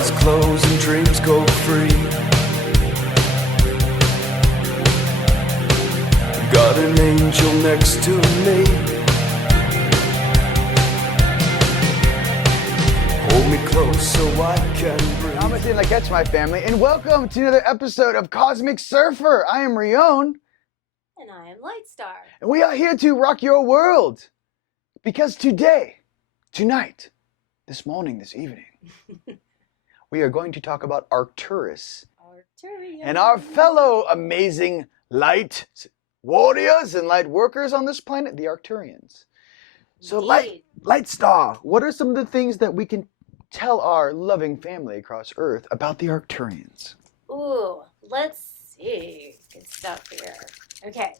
Eyes closed and dreams go free. Got an angel next to me. Hold me close so I can breathe. Namaste and catch my family, and welcome to another episode of Cosmic Surfer. I am Rion. And I am Lightstar. And we are here to rock your world. Because today, tonight, this morning, this evening, we are going to talk about Arcturus. Arcturian. And our fellow amazing light warriors and light workers on this planet, the Arcturians. So Indeed. Lightstar, what are some of the things that we can tell our loving family across Earth about the Arcturians? Ooh, let's see. Good stuff here. Okay.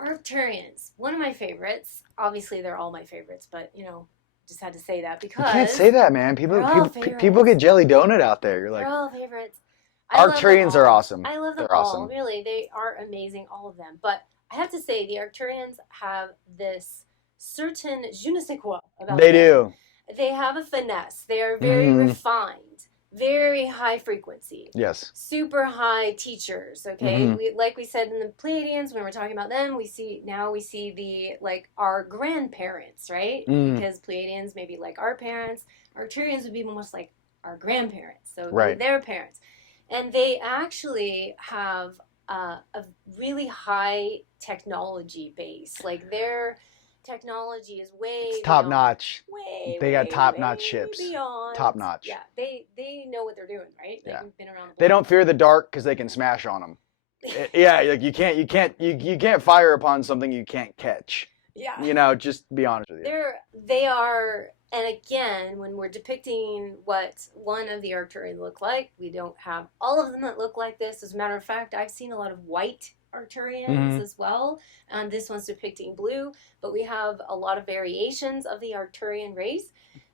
Arcturians. One of my favorites. Obviously, they're all my favorites, but, just had to say that because... You can't say that, man. People favorites. get jelly donut out there. You're like... They're all favorites. Arcturians are awesome. I love them They're all. awesome. Really, they are amazing, all of them. But I have to say, the Arcturians have this certain je ne sais quoi about They them. do. They have a finesse. They are very refined, very high frequency. Yes. Super high teachers. Okay, like we said in the Pleiadians when we're talking about them, we see our grandparents, right? Because Pleiadians may be like our parents. Arcturians would be almost like our grandparents. So Right. their parents, and they actually have a really high technology base. Like their technology is way Top beyond- notch. They got way top-notch ships. beyond. Top notch. Yeah, they know what they're doing, right? Yeah. They've been around the They block. don't fear the dark because they can smash on them. Yeah, like you can't fire upon something you can't catch. Yeah. Just be honest with you. They are, and again, when we're depicting what one of the Arcturians look like, we don't have all of them that look like this. As a matter of fact, I've seen a lot of white Arcturians as well. This one's depicting blue, but we have a lot of variations of the Arcturian race.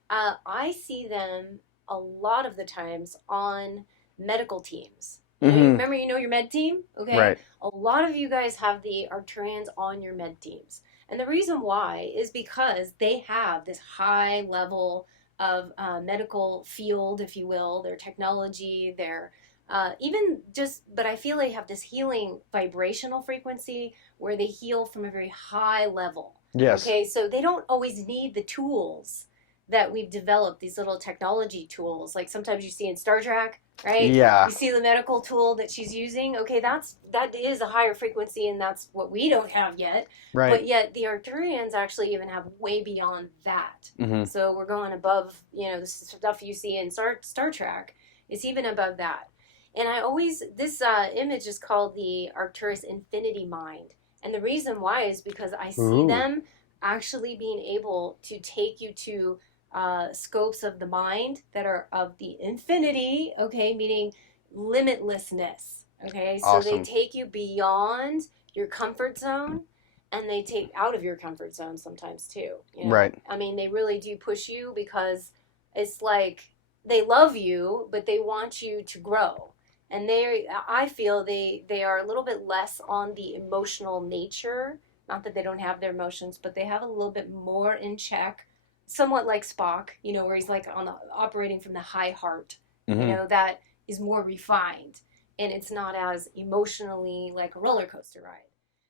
I see them a lot of the times on medical teams. Remember, your med team? Okay. Right. A lot of you guys have the Arcturians on your med teams. And the reason why is because they have this high level of medical field, if you will, their technology, their but I feel they have this healing vibrational frequency where they heal from a very high level. Yes. Okay, so they don't always need the tools that we've developed, these little technology tools. Like sometimes you see in Star Trek, right? Yeah. You see the medical tool that she's using. Okay, that is a higher frequency, and that's what we don't have yet. Right. But yet the Arcturians actually even have way beyond that. So we're going above, the stuff you see in Star Trek. It's even above that. And this image is called the Arcturus Infinity Mind. And the reason why is because I see them actually being able to take you to scopes of the mind that are of the infinity, okay, meaning limitlessness, okay? So Awesome. they take you beyond your comfort zone, and they take out of your comfort zone sometimes too. Right. I mean, they really do push you because it's like they love you, but they want you to grow. And I feel they are a little bit less on the emotional nature. Not that they don't have their emotions, but they have a little bit more in check. Somewhat like Spock, where he's like operating from the high heart. That is more refined, and it's not as emotionally like a roller coaster ride.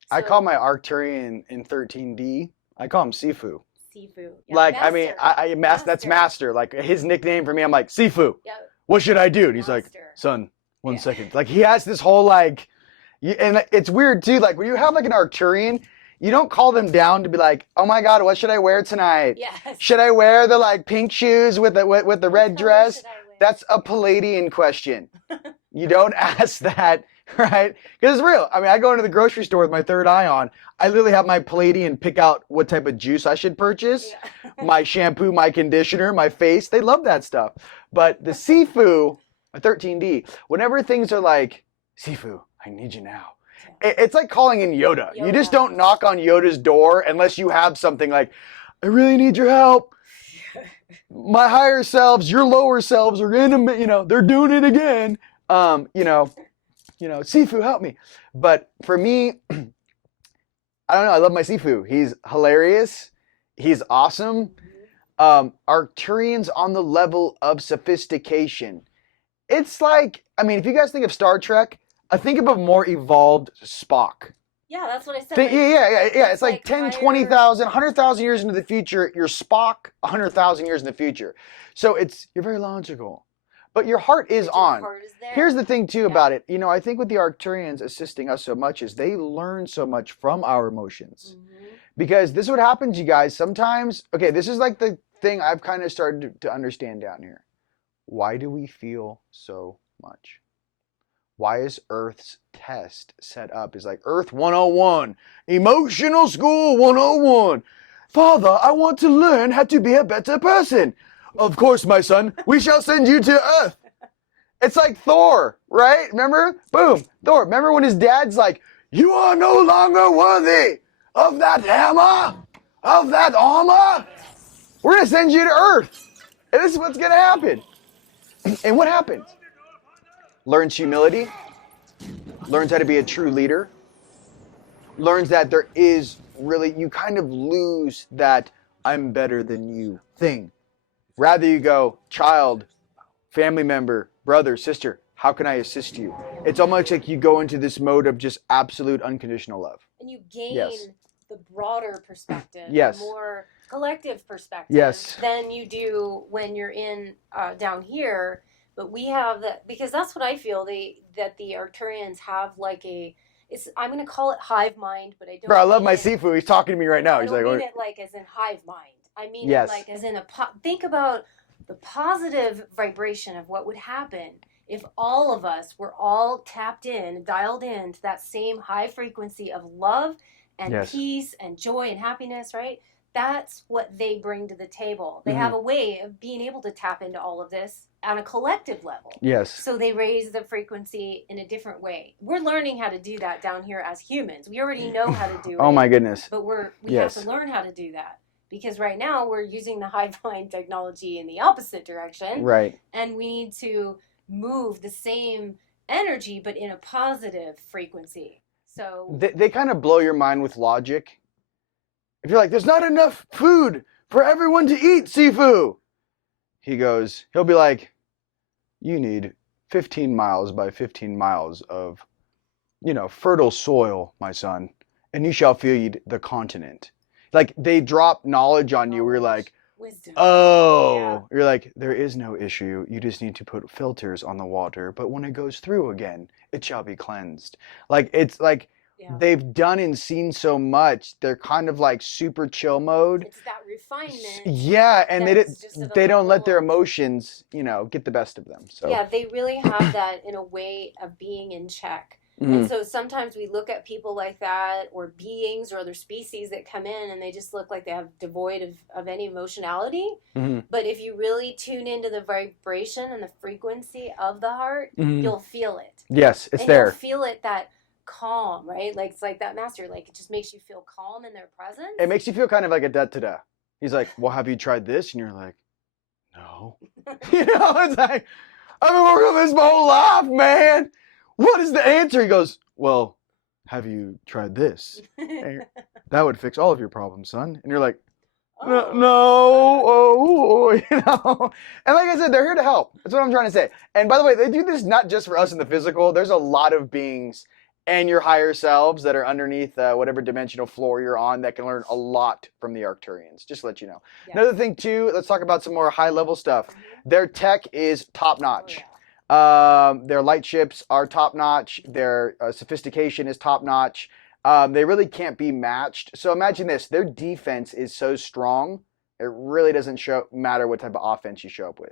So, I call my Arcturian in 13D, I call him Sifu. Sifu. Yeah, Like, master. I mean, that's Master. Like, his nickname for me, I'm like, Sifu, Yeah, what should I do? And he's like, Master. son, one second. Like, he has this whole, and it's weird, too. Like, when you have, like, an Arcturian, you don't call them down to be like, oh, my God, what should I wear tonight? Yes. Should I wear the, pink shoes with the red dress? Should I wear? That's a Palladian question. You don't ask that, right? Because it's real. I mean, I go into the grocery store with my third eye on. I literally have my Palladian pick out what type of juice I should purchase. Yeah. My shampoo, my conditioner, my face. They love that stuff. But the Sifu, 13D, whenever things are like, Sifu, I need you now. It's like calling in Yoda. You just don't knock on Yoda's door unless you have something like, I really need your help. My higher selves, your lower selves are in a, they're doing it again. Sifu, help me. But for me, I don't know. I love my Sifu. He's hilarious. He's awesome. Arcturians on the level of sophistication. It's like, I mean, if you guys think of Star Trek, I think of a more evolved Spock. Yeah, that's what I said. Yeah. It's like 10, higher... 20,000, 100,000 years into the future. You're Spock 100,000 years in the future. So you're very logical. But your heart is on. Heart is there. Here's the thing, too, about it. You know, I think with the Arcturians assisting us so much is they learn so much from our emotions. Because this is what happens, you guys. Sometimes, okay, this is like the thing I've kind of started to understand down here. Why do we feel so much? Why is Earth's test set up is like Earth 101, Emotional School 101. Father, I want to learn how to be a better person. Of course, my son, we shall send you to Earth. It's like Thor, right? Remember? Boom, Thor. Remember when his dad's like, you are no longer worthy of that hammer, of that armor. We're going to send you to Earth. And this is what's going to happen. And what happens? Learns humility, learns how to be a true leader, learns that there is really, you kind of lose that I'm better than you thing. Rather you go, child, family member, brother, sister, how can I assist you? It's almost like you go into this mode of just absolute unconditional love. And you gain the broader perspective, Yes. the more collective perspective Yes. than you do when you're in down here. But we have that, because that's what I feel that the Arcturians have like I'm going to call it hive mind, but I don't. Bro, I love my seafood. seafood. He's talking to me right now. I He's don't like, mean it like as in hive mind. I mean Yes. it like as in think about the positive vibration of what would happen if all of us were all tapped in, dialed in to that same high frequency of love and Yes. peace and joy and happiness, right? That's what they bring to the table. They have a way of being able to tap into all of this on a collective level. Yes. So they raise the frequency in a different way. We're learning how to do that down here as humans. We already know how to do it. Oh my goodness. But we Yes. have to learn how to do that. Because right now we're using the hive mind technology in the opposite direction. Right. And we need to move the same energy but in a positive frequency. So They kind of blow your mind with logic. If you're like, there's not enough food for everyone to eat, Sifu. He'll be like, you need 15 miles by 15 miles of, fertile soil, my son, and you shall feed the continent. Like, they drop knowledge on you where you're like, wisdom. oh, Yeah. You're like, there is no issue. You just need to put filters on the water, but when it goes through again, it shall be cleansed. Like, it's like, they've done and seen so much. They're kind of like super chill mode. It's that refinement. Yeah, and they don't let their level. emotions, get the best of them. So Yeah, they really have that in a way of being in check. And so sometimes we look at people like that, or beings or other species that come in and they just look like they have devoid of any emotionality. But if you really tune into the vibration and the frequency of the heart, you'll feel it. Yes, it's and there. You'll feel it, that calm, right? Like, it's like that master, like, it just makes you feel calm in their presence. It makes you feel kind of like a da-da-da. He's like, well, have you tried this? And you're like, no. It's like, I've been working on this my whole life, man. What is the answer? He goes, well, have you tried this? That would fix all of your problems, son. And you're like, no, And like I said, they're here to help. That's what I'm trying to say. And by the way, they do this not just for us in the physical. There's a lot of beings and your higher selves that are underneath whatever dimensional floor you're on that can learn a lot from the Arcturians. Just to let you know. Yeah. Another thing, too, let's talk about some more high-level stuff. Their tech is top-notch. Their light ships are top-notch. Their sophistication is top-notch. They really can't be matched. So imagine this. Their defense is so strong, it really doesn't matter what type of offense you show up with.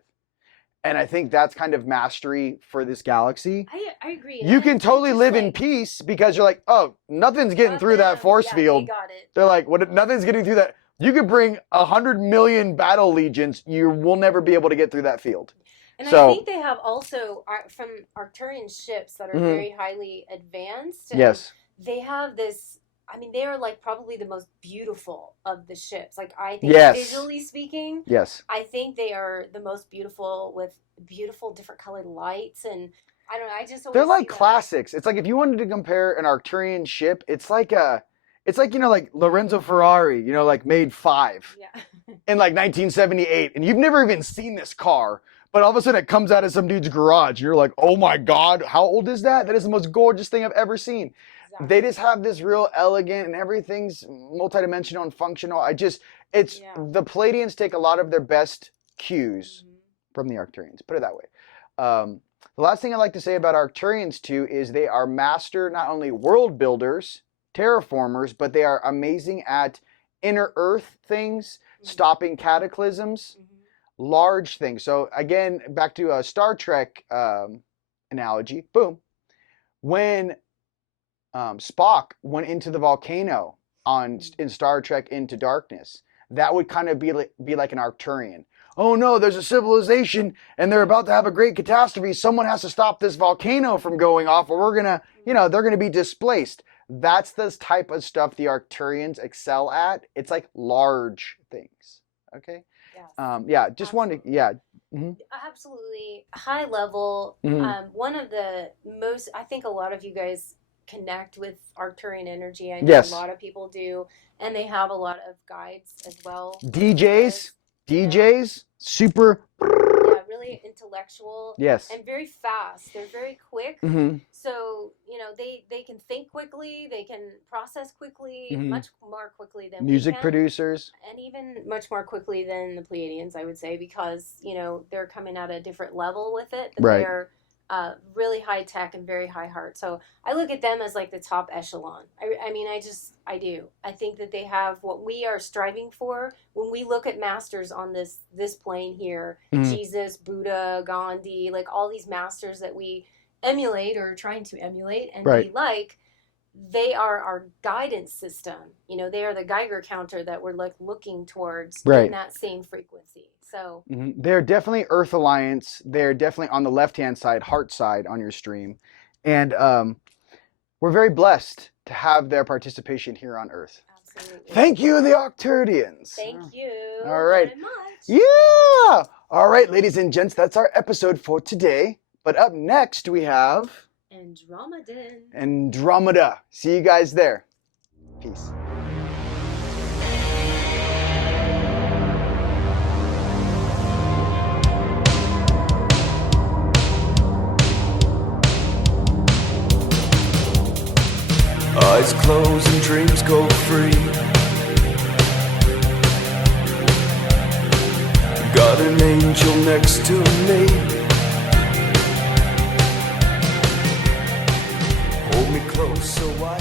And I think that's kind of mastery for this galaxy. I agree. You can totally live in peace because you're like, oh, nothing's getting through that force field. They got it. They're like, what? Nothing's getting through that. You could bring 100 million battle legions. You will never be able to get through that field. And So- I think they have also, from Arcturian ships that are very highly advanced. And Yes. They have this, they are like probably the most beautiful of the ships. Like, I think Yes. visually speaking, Yes. I think they are the most beautiful, with beautiful different colored lights. And I don't know, I just always They're like see that. classics. It's like if you wanted to compare an Arcturian ship, it's like like Lorenzo Ferrari, like made 5 Yeah. in like 1978, and you've never even seen this car, but all of a sudden it comes out of some dude's garage. And you're like, oh my God, how old is that? That is the most gorgeous thing I've ever seen. Exactly. They just have this real elegant and everything's multidimensional and functional. The Palladians take a lot of their best cues from the Arcturians, put it that way. The last thing I'd like to say about Arcturians too is they are master, not only world builders, terraformers, but they are amazing at inner earth things, stopping cataclysms, large things. So again, back to a Star Trek analogy, boom. When Spock went into the volcano in Star Trek Into Darkness, that would kind of be like an Arcturian. Oh no, there's a civilization and they're about to have a great catastrophe. Someone has to stop this volcano from going off or they're gonna be displaced. That's the type of stuff the Arcturians excel at. It's like large things. Okay? Yes. Just wanted to, Absolutely. High level. One of the most, I think a lot of you guys connect with Arcturian energy. I know a lot of people do. And they have a lot of guides as well. DJs, super. Yeah, really intellectual. Yes. And very fast. They're very quick. So, they can think quickly. They can process quickly, much more quickly than music producers. And even much more quickly than the Pleiadians, I would say, because, they're coming at a different level with it. But right. They're really high tech and very high heart. So I look at them as like the top echelon. I do. I think that they have what we are striving for when we look at masters on this plane here. Jesus, Buddha, Gandhi, like all these masters that we emulate or trying to emulate and right. be like, they are our guidance system. They are the Geiger counter that we're like looking towards in that same frequency. So they're definitely Earth Alliance. They're definitely on the left-hand side, heart side on your stream. And we're very blessed to have their participation here on Earth. Absolutely. Thank you, the Arcturians. Thank you. All right. Very much. Yeah. All right, ladies and gents, that's our episode for today. But up next, we have Andromeda. See you guys there. Peace. Eyes closed and dreams go free. Got an angel next to me. Hold me close so I